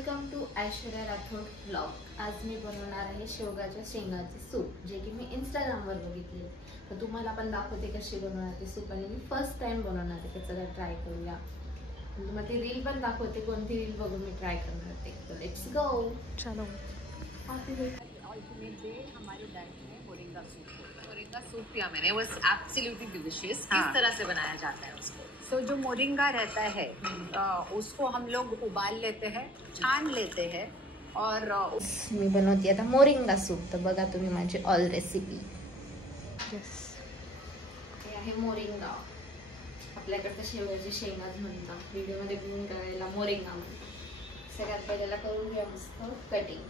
Welcome to Aishwarya Rathod blog. आज मी बनवणार आहे शेवगाच्या शेंगाचे सूप, जे की मी इंस्टाग्रामवर बघितले. तर तुम्हाला पण दाखवते कशी बनवणार ते सूप, आणि मी फर्स्ट टाइम बनवणार आहे. तर चला ट्राय करूया. तुम्हाला ती रील पण दाखवते, कोणती रील बघून मी ट्राय करणार ते. तो लेट्स गो. चलो अल्टरनेट डे हमारे डाइट में मोरिंगा सूप होता है। मोरिंगा सूप पिया मैंने, वो एब्सोल्युटली डिलीशियस। किस तरह से बनाया जाता है उसको? तो जो मोरिंगा रहता है उसको हम लोग उबाल लेते हैं, छान लेते हैं और मी बनवते आता मोरिंगा सूप. तर बघा तुम्ही माझी ऑल रेसिपी. यस, हे आहे मोरिंगा. आपल्याकडे शेवगाची शेंगाच म्हणतात, व्हिडिओमध्ये बघून करायला मोरिंगा म्हणतात. सगळ्यात पहिल्याला करून घ्या मस्त कटिंग.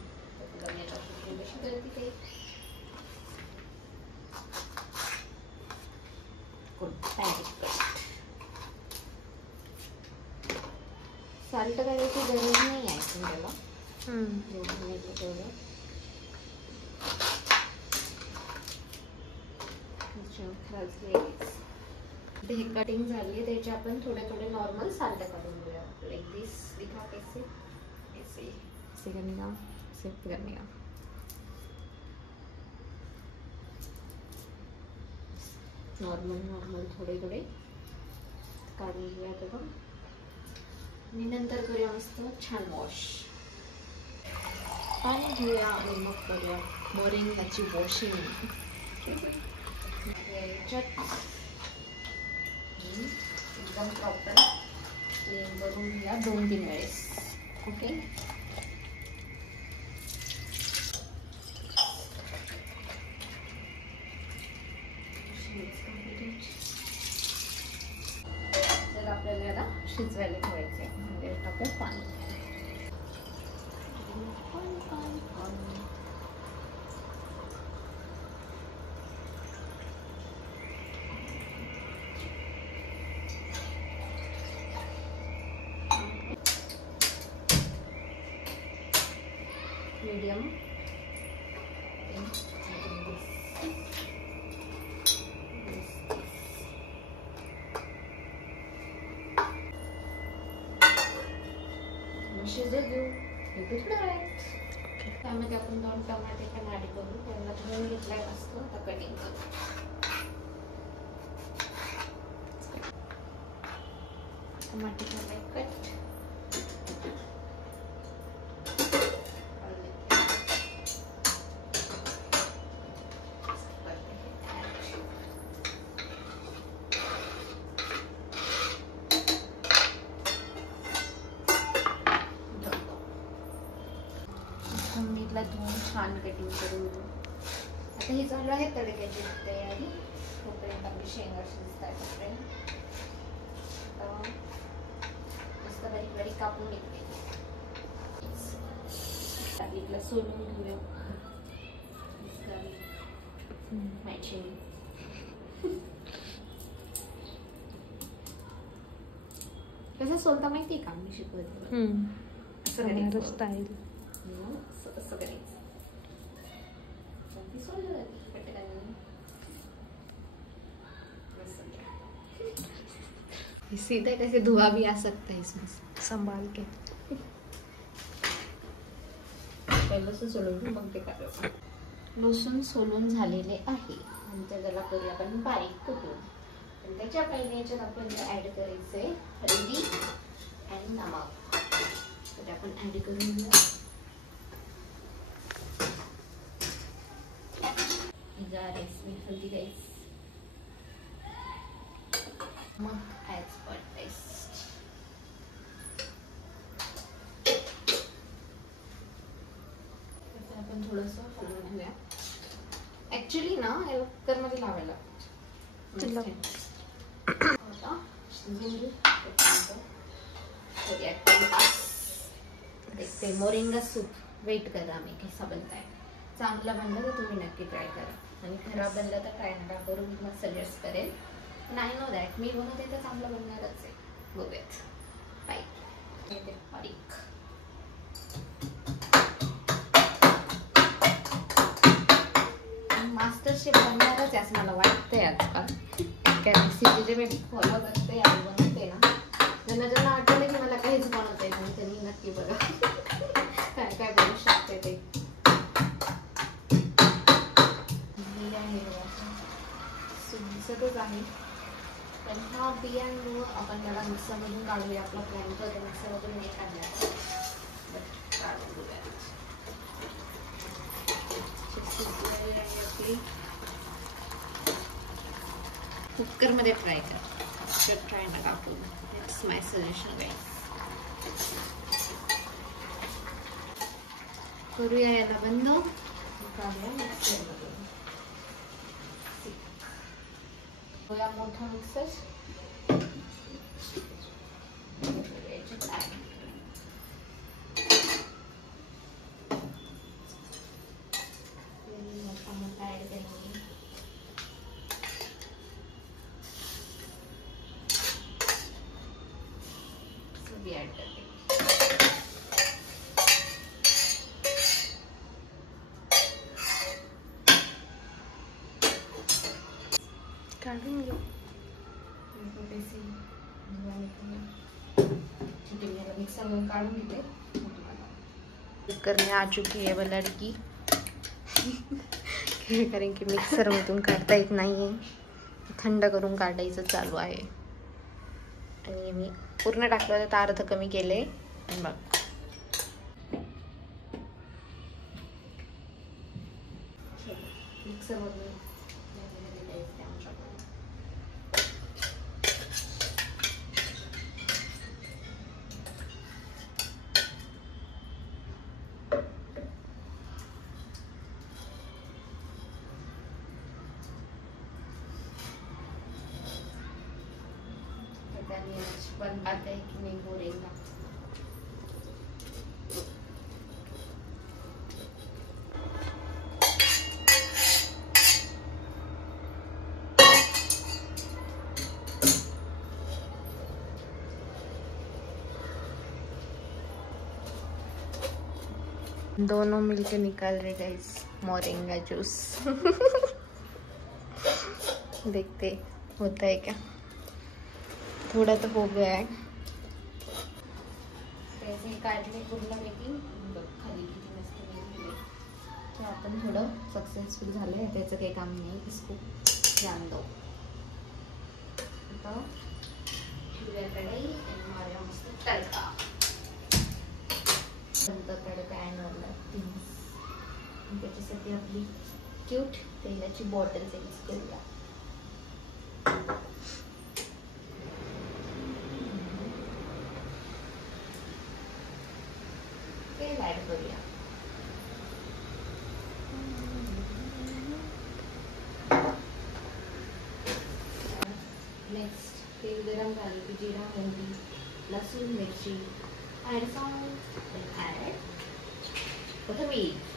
साल्ट करायची गरज नाही आहे तुम्हाला. हे कटिंग झाली, त्याचे आपण थोडे थोडे नॉर्मल साल्ट काढून घेऊया. लाइक दिस दिखा कैसे ऐसे ऐसे करने का, सिर्फ करने का. नॉर्मल थोडे थोडे काढून घेऊया. तर आणि नंतर करूया मस्त छान वॉश. पाणी घेऊया आणि मग करूया मोरिंगाची वॉशिंग. एकदम प्रॉपर क्लीन करून घ्या 2-3 वेळेस. ओके. तर आपल्याला याला शिजवायला ठेवायचे. म्हणजे टाकूया पाणी. मीडियम शिजू देऊ. त्यामध्ये आपण 2 टमाटे पण ऍड करू. त्यांना धुवून घेतलाय मस्त. आता कटिंग करू. टमाटे झाले कट. मीठला धुवून छान कटिंग करून घेऊ. आता ही चालू आहे तडक्याची तयारी. तोपर्यंत आपली शेंगा शिजतात. मस्त बारीक बारीक कापून घेतले. इथला सोलून घेऊया. कसं सोलता माहिती का? मी शिकवते असं स्टाईल. असं करायचं. सीधे कैसे धुआ भी आ सकता है इसमें, संभाल के. लसूण सोलून मग ते करायचं. लसूण सोलून झालेले आहे. नंतर त्याला करूया आपण बारीक कुटून. आणि त्याच्या पहिले याच्यात आपण ऍड करायचंय हळदी आणि नमक. तर आपण ऍड करून घेऊ. इसमें हल्दी राइस, नमक एज पर टेस्ट. आपण थोडंसं हलवून घेऊया. ऍक्च्युली ना हे कुकर मध्ये लावायला देखते मोरिंगा सूप. वेट करा आम्ही कैसा बनता है. चांगला बनला तर तुम्ही नक्की ट्राय करा, आणि खराब बनलं तर ट्राय नका करू. मी तुम्हाला सजेस्ट करेन. पण आय नो दॅट मी बनवते तर चांगलं बनणारच आहे. बघूयात. बाय. बारीक मास्टर शेफ बनणारच आहे असं मला वाटतंय आजकाल. काय रेसिपी जे मी फॉलो करते आणि बनवते ना, ज्यांना वाटलं की मला काहीच बनवता येत नाही त्यांनी नक्की बघा. काय बोलू शकते ते. बी आहे बघा, दिसतच आहे. पण ह्या बियांमुळं आपण त्याला मिक्सरमधून काढूया. आपला प्लॅन तर मिक्सरमधून नाही काढला, बट काढून घेऊया. आपली कुकरमध्ये ट्राय करा, ट्राय नका करू. इट्स माय सजेशन गाईस. करूया याला बंद, काढूया मिक्सरमधून. मोठा मिक्सर मोठा ऍड केला. सगळी ऍड करते. काढून घेऊ. मिक्सर में काढून घेते. करने आ चुकी है वो लड़की. कारण की मिक्सर मधून काढता येत नाहीये, थंड करून काढायचं चालू आहे. आणि मी पूर्ण टाकलं तर अर्ध कमी केले. बघ मिक्सर मधून बन पाता है कि नहीं बोलेगा. दोनों मिलके निकाल रहे गाइस मोरिंगा जूस. देखते होता है क्या. थोड़ा तो हो गया है. त्याचे काढले पूर्ण मेकिंग खाली किती मस्त निघाले. तर आपण थोडं सक्सेसफुल झालंय. त्याचं काही काम नाही. इसको जान दो. आता हिरव्या कढई आणि माऱ्या मस्त तडका. तडका अँड वरला त्याच्यासाठी आपली क्यूट तेलाची बॉटल चेंज करूया. तेल ऍड करूया. नेक्स्ट तेल गरम झाले की जिरा, मोहरी, लसूण, मिरची ऍड सॉल्ट ऍड कोथिंबीर.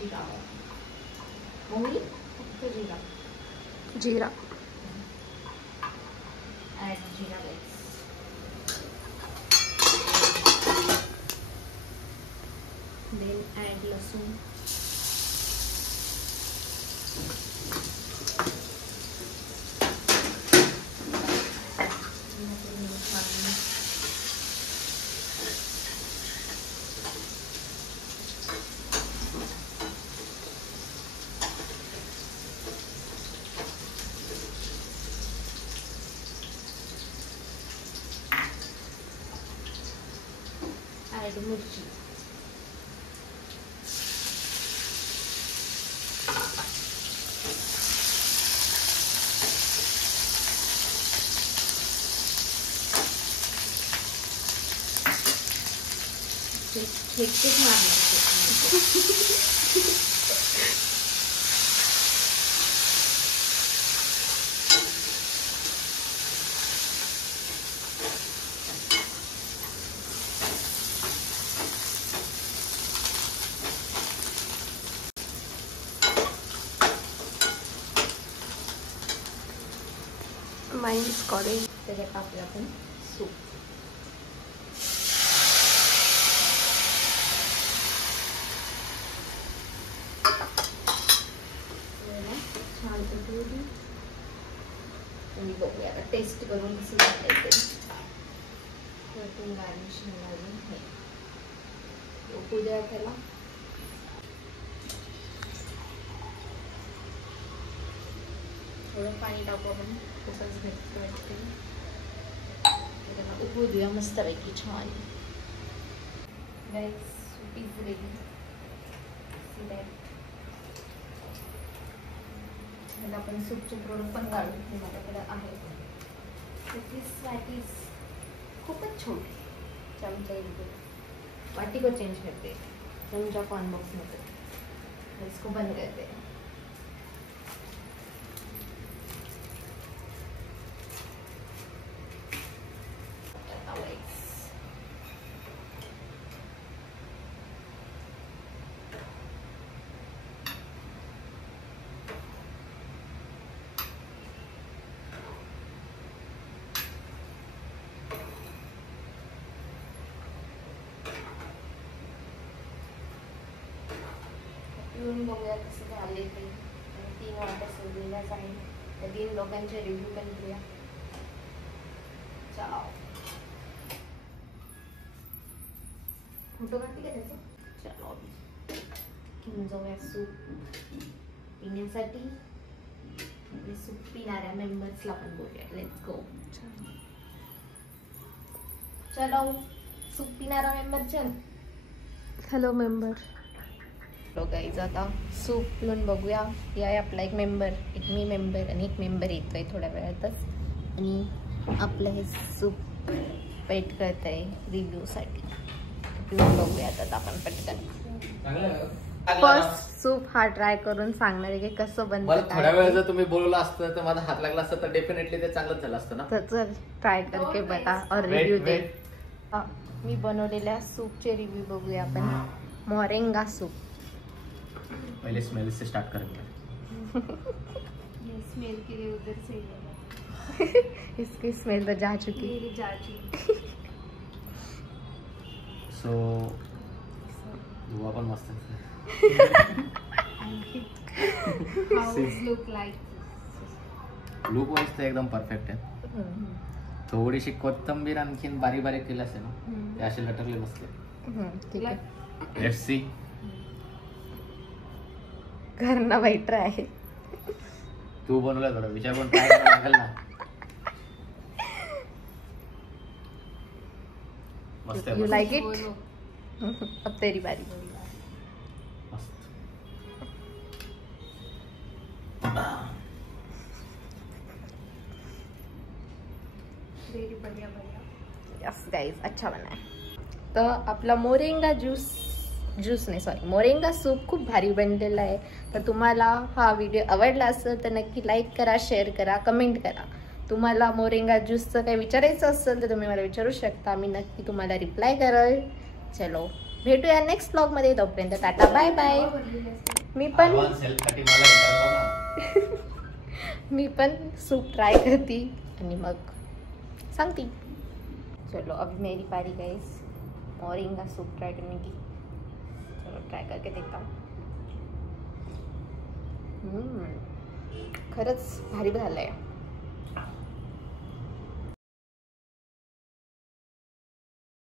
जीरा, मोहरी, फक्त जीरा. जीरा ऍड जीरा गाइस. देन ऍड लसूण. ऍड मिरची. ठेचेच मारणार. Mind calling. त्याच्यात आपलं आपण सूप. छान तुम्ही बघूया आता टेस्ट करून कसं झालंय ते. वरतून गार्निशिंग घालून हे उकळू द्या त्याला. थोडं पाणी टाकू आपण, खूपच घट्ट वाटते. त्याला उकळू देऊया मस्तपैकी छान. Guys, soup is ready. See that. त्याला आपण सूपचे प्रोडक्ट पण काढू, हे माझ्याकडे आहे. दिस वाटीज खूपच छोटी चमचा इतकी. वाटी को चेंज करते, चमचा कॉर्न बॉक्स मध्ये इसको बंद करते. पिऊन बघूया कसं झाले ते. 3 वाट्या सोडलेल्या जाईल. त्या 3 लोकांचे रिव्ह्यू पण घेऊया. चला, फोटो काढते का त्याचा? चलो घेऊन जाऊया सूप पिण्यासाठी. सूप पिणाऱ्या मेंबर्सला पण बोलूया. Let's go. चलो, सूप पिणारा मेंबर चल. Hello member. गाईज आता सूप पिऊन बघूया. या आहे आपला एक मेंबर, एक मी मेंबर आणि एक मेंबर येतोय थोड्या वेळातच. आणि आपलं हे सूप वेट करत आहे रिव्ह्यूसाठी. पिऊन बघूया आता आपण पटकन. फर्स्ट सूप हा ट्राय करून सांगणार आहे की कसं बनतं. मला थोड्या वेळ जर तुम्ही बोलवलं असतं तर माझा हात लागला असता तर डेफिनेटली ते चांगलंच झालं असतं ना. तर चल ट्राय करके बता और रिव्ह्यू दे. मी बनवलेल्या सूपचे रिव्ह्यू बघूया आपण. Moringa soup. पहले स्मेल से स्टार्ट करेंगे. ये स्मेल के लिए उधर से ही इसकी स्मेल तो जा चुकी. मेरी जा चुकी. सो वो अपन मस्त है. How it look like? Look wise तर एकदम परफेक्ट आहे. थोडीशी कोथिंबीर आणखीन बारीक बारीक केली असेल ना, ते असे लटकले नसते. ठीक आहे. Let's see. घरना बाई ट्राय. तू बनवला थोडा विचार पण ट्राय करायला लागेल ना. मस्त आहे. You like it? अब तेरी बारी. मस्त. यस गाइस, अच्छा बना है. तर आपला मोरिंगा ज्यूस नाही सॉरी मोरिंगा सूप खूप भारी बनलेला आहे. तर तुम्हाला हा व्हिडिओ आवडला असेल तर नक्की लाईक करा, शेअर करा, कमेंट करा. तुम्हाला मोरिंगा ज्यूसचं काही विचारायचं असेल तर तुम्ही मला विचारू शकता. मी नक्की तुम्हाला रिप्लाय करेल. चलो भेटूया नेक्स्ट ब्लॉगमध्ये. तोपर्यंत टाटा बाय बाय. मी पण सूप ट्राय करती आणि मग सांगती. चलो अभी मेरी पारी गाइस मोरिंगा सूप ट्राय करने की. चलो ट्राय करके देखता हूँ. खरंच भारी झालंय.